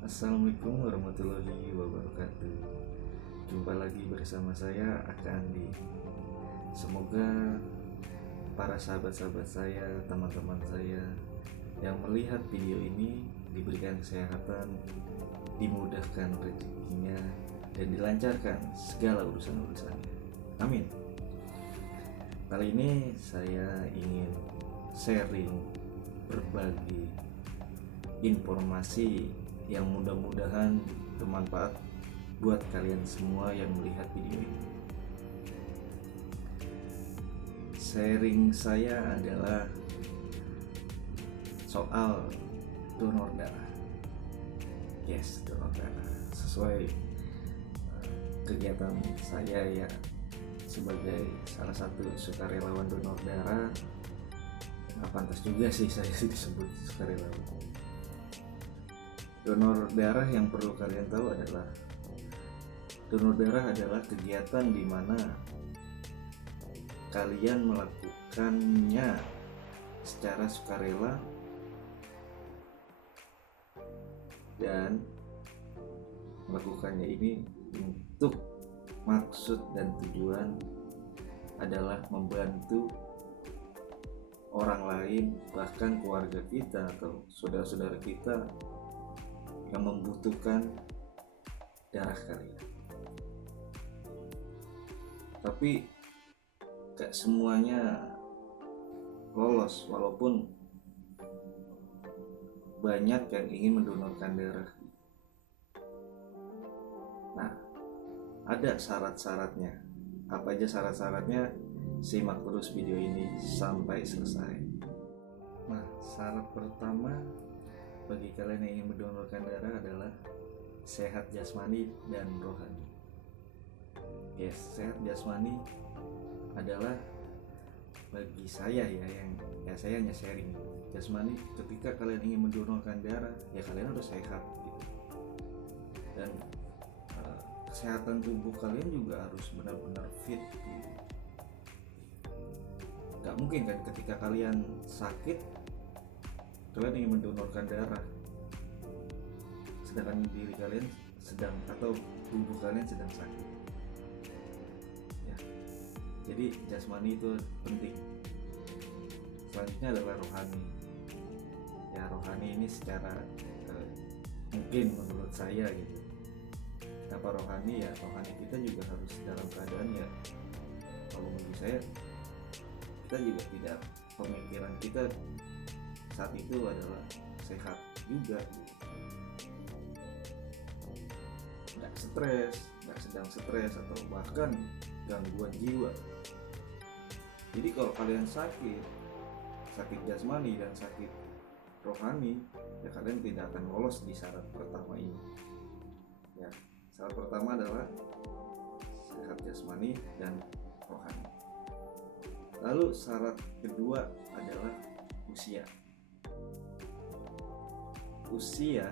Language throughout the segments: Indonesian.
Assalamualaikum warahmatullahi wabarakatuh. Jumpa lagi bersama saya Akandi. Semoga para sahabat-sahabat saya, teman-teman saya yang melihat video ini diberikan kesehatan, dimudahkan rezekinya, dan dilancarkan segala urusan-urusannya. Amin. Kali ini saya ingin sharing berbagi informasi yang mudah-mudahan bermanfaat buat kalian semua yang melihat video ini. Sharing saya adalah soal donor darah. Yes, donor darah. Sesuai kegiatan saya ya sebagai salah satu sukarelawan donor darah. Pantas juga sih saya disebut sukarelawan. Donor darah yang perlu kalian tahu adalah donor darah adalah kegiatan di mana kalian melakukannya secara sukarela dan melakukannya ini untuk maksud dan tujuan adalah membantu orang lain, bahkan keluarga kita atau saudara-saudara kita yang membutuhkan darah kalian. Tapi gak semuanya lolos, walaupun banyak yang ingin mendonorkan darah. Nah, ada syarat-syaratnya. Apa aja syarat-syaratnya? Simak terus video ini sampai selesai. Nah, syarat pertama bagi kalian yang ingin mendonorkan darah adalah sehat jasmani dan rohani. Yes, sehat jasmani adalah bagi saya saya hanya sharing. Jasmani, ketika kalian ingin mendonorkan darah, ya kalian harus sehat gitu. Dan kesehatan tubuh kalian juga harus benar-benar fit gitu. Gak mungkin kan ketika kalian sakit kalian ingin mendonorkan darah sedangkan diri kalian sedang atau tubuh kalian sedang sakit ya. Jadi jasmani itu penting. Selanjutnya adalah rohani. Ya, rohani ini secara mungkin menurut saya gitu. Kenapa rohani? Ya rohani kita juga harus dalam keadaan ya, kalau bagi saya kita juga tidak, pemikiran kita saat itu adalah sehat juga, nggak stres, nggak sedang stres atau bahkan gangguan jiwa. Jadi kalau kalian sakit jasmani dan sakit rohani, ya kalian tidak akan lolos di syarat pertama ini. Ya, syarat pertama adalah sehat jasmani dan rohani. Lalu syarat kedua adalah usia. Usia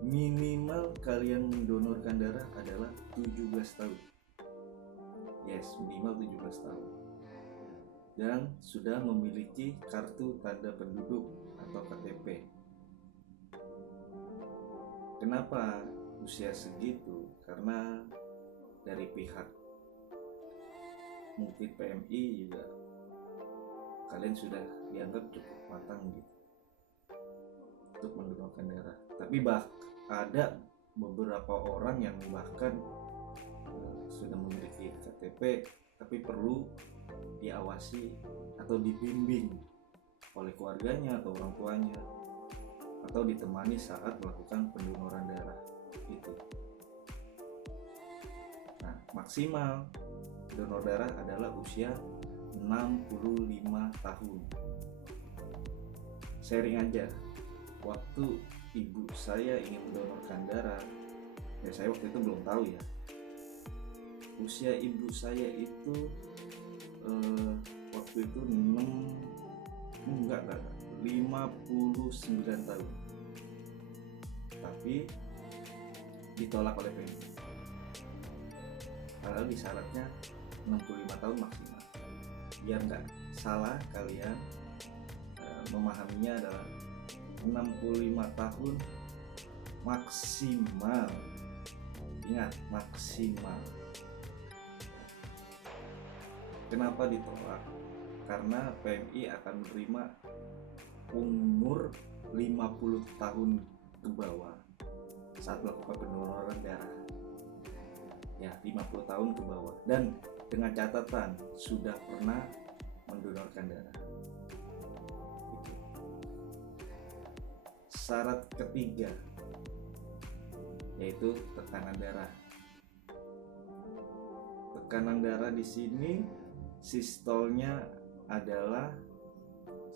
minimal kalian mendonorkan darah adalah 17 tahun. Yes, minimal 17 tahun. Dan sudah memiliki kartu tanda penduduk atau KTP. Kenapa usia segitu? Karena dari pihak mungkin PMI juga kalian sudah dianggap cukup matang gitu untuk mendonorkan darah. Tapi ada beberapa orang yang bahkan sudah memiliki KTP tapi perlu diawasi atau dibimbing oleh keluarganya atau orang tuanya atau ditemani saat melakukan pendonoran darah itu. Nah, maksimal donor darah adalah usia 65 tahun. Sharing aja, waktu ibu saya ingin mendonorkan darah, ya saya waktu itu belum tahu ya. Usia ibu saya itu waktu itu 59 tahun. Tapi ditolak oleh PMI. Padahal di syaratnya 65 tahun maksimal. Biar nggak salah kalian memahaminya adalah 65 tahun maksimal. Ingat, maksimal. Kenapa ditolak? Karena PMI akan menerima umur 50 tahun ke bawah saat melakukan pendonoran darah. Ya, 50 tahun ke bawah, dan dengan catatan sudah pernah mendonorkan darah. Itu. Syarat ketiga yaitu tekanan darah. Tekanan darah di sini sistolnya adalah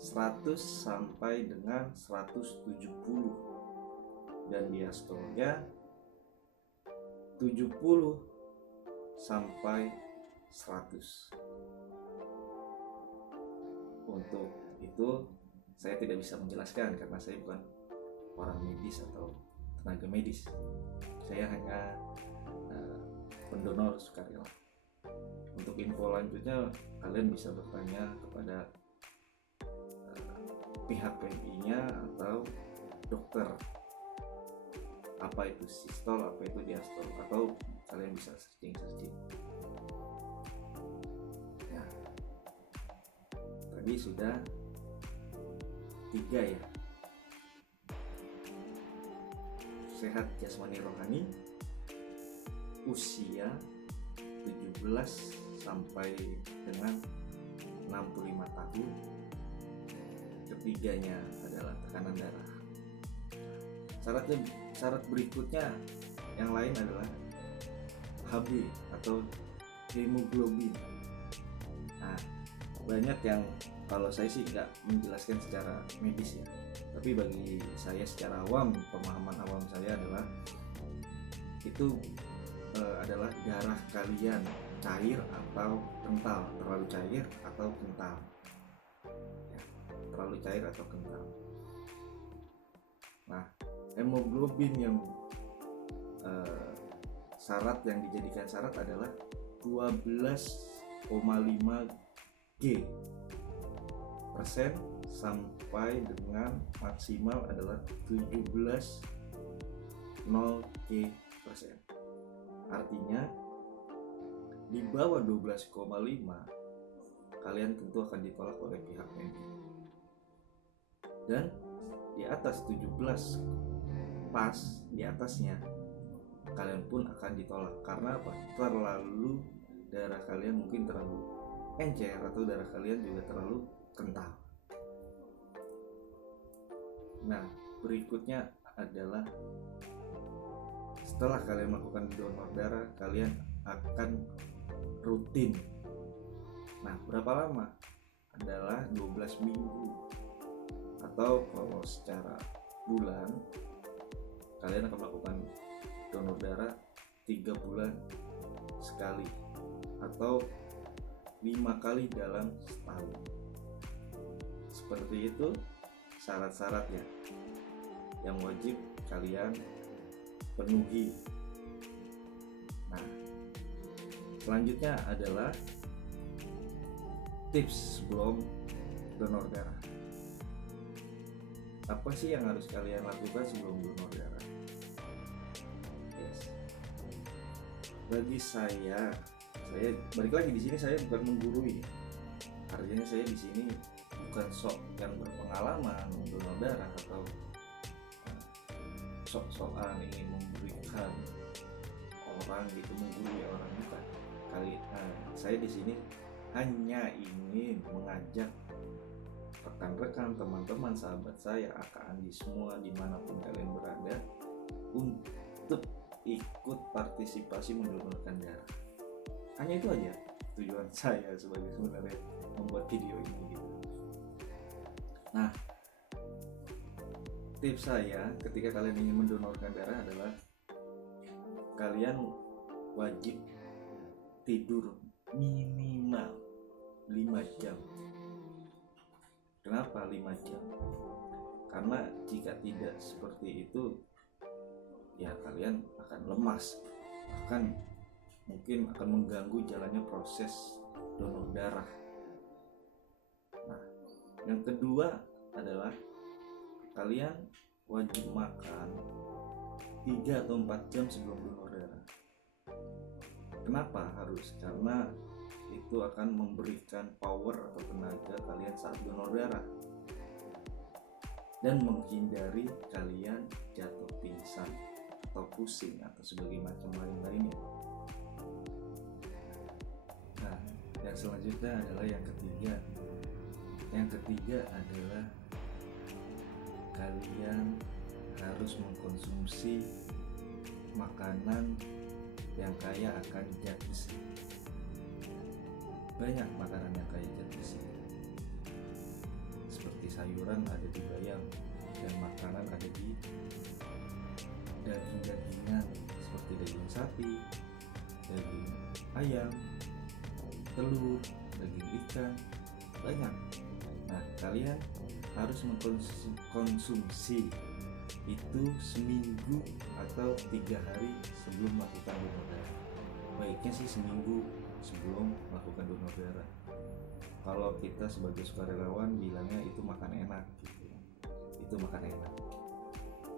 100 sampai dengan 170 dan diastolnya 70 sampai 100. Untuk itu saya tidak bisa menjelaskan karena saya bukan orang medis atau tenaga medis. Saya hanya pendonor sukarela. Untuk info lanjutnya kalian bisa bertanya kepada pihak PMI-nya atau dokter. Apa itu sistol, apa itu diastol, atau kalian bisa searching. Nah, tadi sudah 3 ya. Sehat jasmani rohani, usia 17 sampai dengan 65 tahun. Ketiganya adalah tekanan darah. Syarat berikutnya yang lain adalah HB atau hemoglobin. Nah, banyak yang, kalau saya sih nggak menjelaskan secara medis ya, tapi bagi saya secara awam, pemahaman awam saya adalah itu adalah darah kalian cair atau kental, terlalu cair atau kental ya, terlalu cair atau kental. Nah, hemoglobin yang syarat yang dijadikan syarat adalah 12,5 G persen sampai dengan maksimal adalah 17,0 G persen. Artinya di bawah 12,5 kalian tentu akan ditolak oleh pihak PMI, dan di atas 17 pas di atasnya kalian pun akan ditolak. Karena apa? Terlalu darah kalian mungkin terlalu encer atau darah kalian juga terlalu kental. Nah, berikutnya adalah setelah kalian melakukan donor darah, kalian akan rutin. Nah, berapa lama? Adalah 12 minggu. Atau kalau secara bulan, kalian akan melakukan donor darah 3 bulan sekali atau 5 kali dalam setahun. Seperti itu syarat-syaratnya yang wajib kalian penuhi. Nah, selanjutnya adalah tips sebelum donor darah. Apa sih yang harus kalian lakukan sebelum donor darah? Yes. Bagi saya balik lagi di sini, saya bukan menggurui. Artinya saya di sini bukan sok yang berpengalaman donor darah atau sok-sokan ingin memberikan orang gitu, menggurui orang, bukan. Saya di sini hanya ingin mengajak rekan-rekan, teman-teman, sahabat saya, Aka Andi semua dimanapun kalian berada untuk ikut partisipasi mendonorkan darah. Hanya itu aja tujuan saya sebenarnya membuat video ini gitu. Nah, tips saya ketika kalian ingin mendonorkan darah adalah kalian wajib tidur minimal 5 jam. Kenapa 5 jam? Karena jika tidak seperti itu, ya kalian akan lemas, mungkin akan mengganggu jalannya proses donor darah. Nah, yang kedua adalah kalian wajib makan 3 atau 4 jam sebelum donor darah. Kenapa harus? Karena itu akan memberikan power atau tenaga kalian saat donor darah dan menghindari kalian jatuh pingsan atau pusing atau sebagai macam lainnya. Nah, yang selanjutnya adalah yang ketiga. Yang ketiga adalah kalian harus mengkonsumsi makanan yang kaya akan zat besi. Banyak makanan yang kaya zat besi, seperti sayuran ada di bayam, dan makanan ada di daging-dagingan seperti daging sapi, daging ayam, telur, daging ikan, banyak. Nah, kalian harus mengkonsumsi itu seminggu atau 3 hari sebelum melakukan donor darah. Baiknya sih seminggu sebelum melakukan donor darah. Kalau kita sebagai sukarelawan bilangnya itu makan enak gitu. Itu makan enak.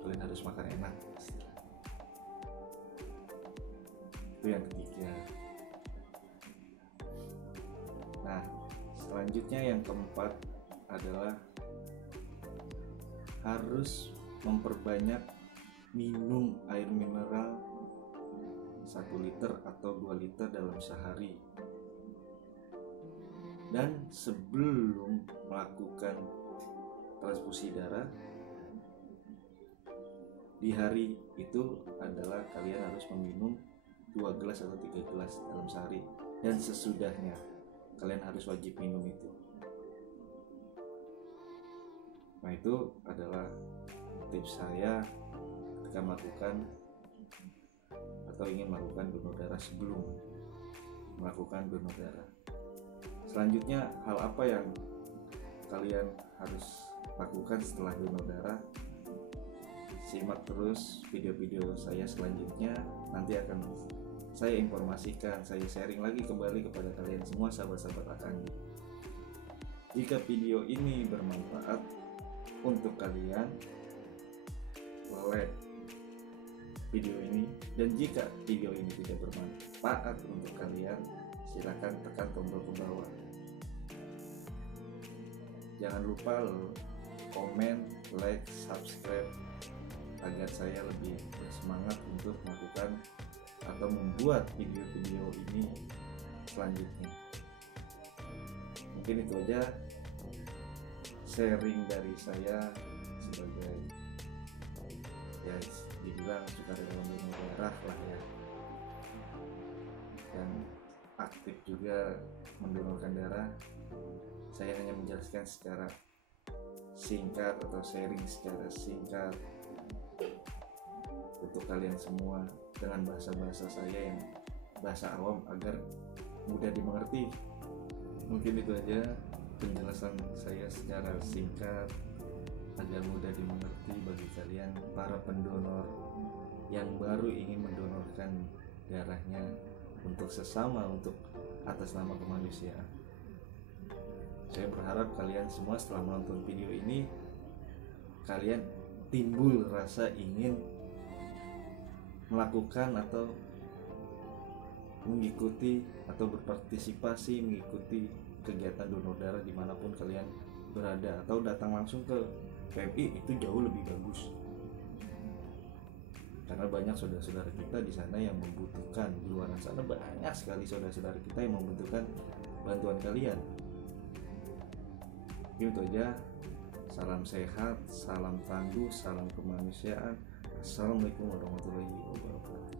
Kalian harus makan enak. Itu yang ketiga. Nah, selanjutnya yang keempat adalah harus memperbanyak minum air mineral 1 liter atau 2 liter dalam sehari. Dan sebelum melakukan transfusi darah di hari itu adalah kalian harus meminum 2 gelas atau 3 gelas dalam sehari, dan sesudahnya kalian harus wajib minum itu. Nah, itu adalah tips saya ketika melakukan atau ingin melakukan donor darah sebelum melakukan donor darah. Selanjutnya, hal apa yang kalian harus lakukan setelah donor darah? Simak terus video-video saya selanjutnya, nanti akan saya informasikan, saya sharing lagi kembali kepada kalian semua sahabat-sahabat Akangi. Jika video ini bermanfaat untuk kalian, like video ini, dan jika video ini tidak bermanfaat untuk kalian, silakan tekan tombol ke bawah. Jangan lupa komen, like, subscribe agar saya lebih bersemangat untuk melakukan atau membuat video-video ini selanjutnya. Mungkin itu aja sharing dari saya sebagai dibilang sukarelawan donor darah lah ya, dan aktif juga mendonorkan darah. Saya hanya menjelaskan secara singkat atau sharing secara singkat untuk kalian semua dengan bahasa-bahasa saya yang bahasa awam agar mudah dimengerti. Mungkin itu aja penjelasan saya secara singkat agar mudah dimengerti bagi kalian para pendonor yang baru ingin mendonorkan darahnya untuk sesama, untuk atas nama kemanusiaan. Saya berharap kalian semua setelah menonton video ini, kalian timbul rasa ingin melakukan atau mengikuti atau berpartisipasi mengikuti kegiatan donor darah dimanapun kalian berada, atau datang langsung ke PMI, itu jauh lebih bagus karena banyak saudara-saudara kita di sana yang membutuhkan. Di luar sana banyak sekali saudara-saudara kita yang membutuhkan bantuan kalian. Itu aja. Salam sehat, salam tangguh, salam kemanusiaan. Assalamualaikum warahmatullahi wabarakatuh.